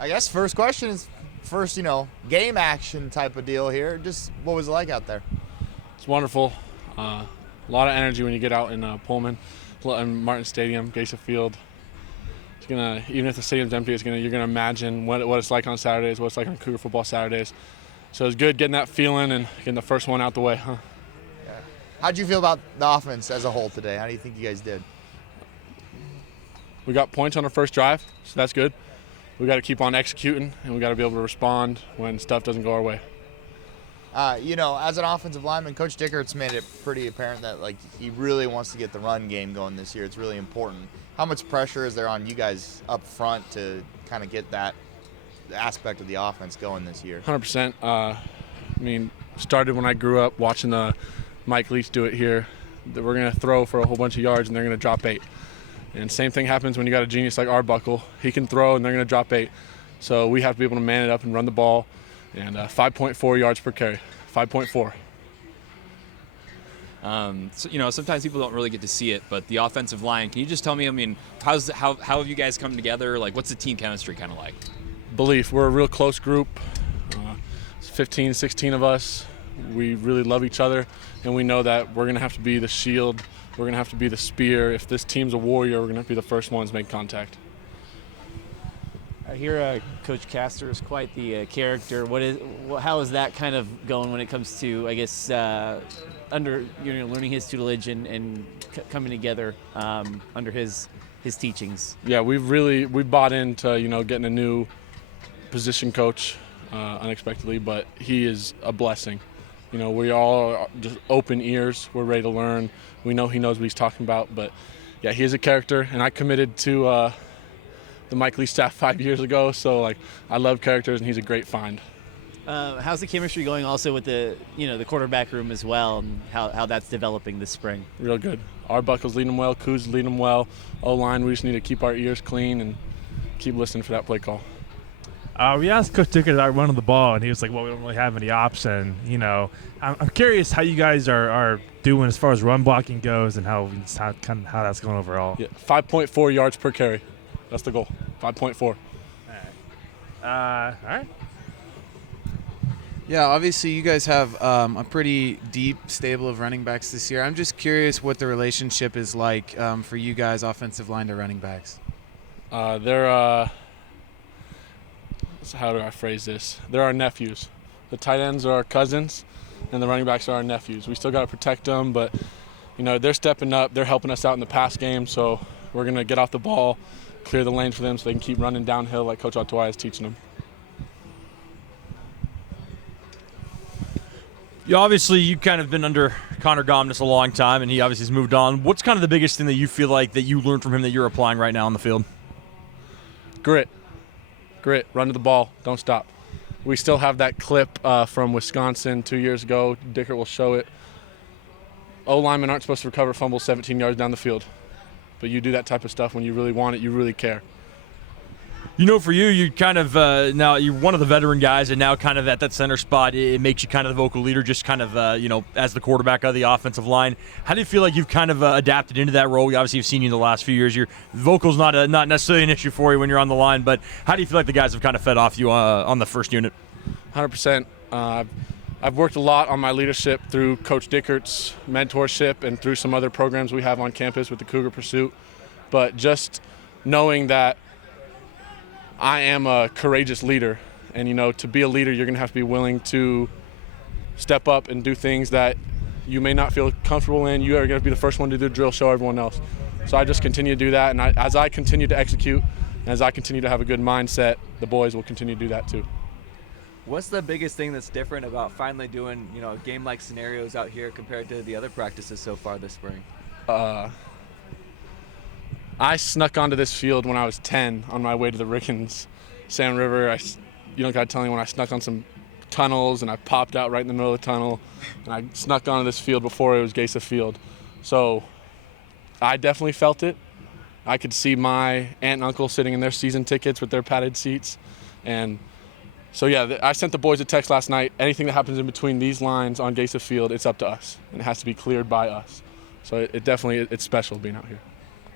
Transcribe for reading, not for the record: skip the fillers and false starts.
I guess first question is game action type of deal here. Just what was it like out there? It's wonderful. A lot of energy when you get out in Pullman, in Martin Stadium, Gesa Field. It's gonna, even if the stadium's empty, you're gonna imagine what it's like on Saturdays, what it's like on Cougar football Saturdays. So it's good getting that feeling and getting the first one out the way. Yeah. How'd you feel about the offense as a whole today? How do you think you guys did? We got points on our first drive, so that's good. We got to keep on executing, and we got to be able to respond when stuff doesn't go our way. As an offensive lineman, Coach Dickert's made it pretty apparent that he really wants to get the run game going this year. It's really important. How much pressure is there on you guys up front to kind of get that aspect of the offense going this year? 100%. Started when I grew up watching Mike Leach do it here. That we're going to throw for a whole bunch of yards, and they're going to drop 8. And same thing happens when you got a genius like Arbuckle. He can throw, and they're going to drop 8. So we have to be able to man it up and run the ball. And 5.4 yards per carry, 5.4. Sometimes people don't really get to see it, but the offensive line, can you just tell me, how have you guys come together? What's the team chemistry kind of like? Belief. We're a real close group. 15, 16 of us. We really love each other, and we know that we're going to have to be the shield. We're going to have to be the spear. If this team's a warrior, we're going to have to be the first ones to make contact. I hear Coach Castor is quite the character. How is that kind of going when it comes to, I guess, learning his tutelage and coming together under his teachings? Yeah, we've bought into getting a new position coach unexpectedly, but he is a blessing. We all are just open ears. We're ready to learn. We know he knows what he's talking about, but yeah, he is a character, and I committed to the Mike Lee staff 5 years ago, so I love characters, and he's a great find. How's the chemistry going also with the quarterback room as well, and how that's developing this spring? Real good. Arbuckle's leading them well, Kuz leading them well. O-line, we just need to keep our ears clean and keep listening for that play call. We asked Coach Dickert about running the ball, and he was like, well, we don't really have any option. I'm curious how you guys are doing as far as run blocking goes and how that's going overall. Yeah, 5.4 yards per carry. That's the goal, 5.4. All right. Yeah, obviously you guys have a pretty deep stable of running backs this year. I'm just curious what the relationship is like for you guys, offensive line to running backs. How do I phrase this? They're our nephews. The tight ends are our cousins, and the running backs are our nephews. We still got to protect them, but they're stepping up. They're helping us out in the pass game, so we're going to get off the ball, clear the lanes for them so they can keep running downhill like Coach Otoy is teaching them. Obviously, you've kind of been under Connor Gomness a long time, and he obviously has moved on. What's kind of the biggest thing that you feel like that you learned from him that you're applying right now on the field? Grit, run to the ball, don't stop. We still have that clip from Wisconsin 2 years ago. Dickert will show it. O-linemen aren't supposed to recover fumbles 17 yards down the field. But you do that type of stuff when you really want it, you really care. For you, you kind of now you're one of the veteran guys, and now kind of at that center spot, it makes you kind of the vocal leader, just kind of as the quarterback of the offensive line. How do you feel like you've kind of adapted into that role? We obviously have seen you in the last few years. Your vocal's not necessarily an issue for you when you're on the line, but how do you feel like the guys have kind of fed off you on the first unit? 100%. I've worked a lot on my leadership through Coach Dickert's mentorship and through some other programs we have on campus with the Cougar Pursuit. But just knowing that I am a courageous leader, and to be a leader, you're going to have to be willing to step up and do things that you may not feel comfortable in. You are going to be the first one to do the drill, show everyone else. So I just continue to do that, and as I continue to execute, and as I continue to have a good mindset, the boys will continue to do that too. What's the biggest thing that's different about finally doing, game-like scenarios out here compared to the other practices so far this spring? I snuck onto this field when I was 10 on my way to the Rickens Salmon River. You don't got to tell me when I snuck on some tunnels and I popped out right in the middle of the tunnel, and I snuck onto this field before it was Gesa Field. So I definitely felt it. I could see my aunt and uncle sitting in their season tickets with their padded seats. And so, yeah, I sent the boys a text last night. Anything that happens in between these lines on Gesa Field, it's up to us, and it has to be cleared by us. So it definitely, it's special being out here.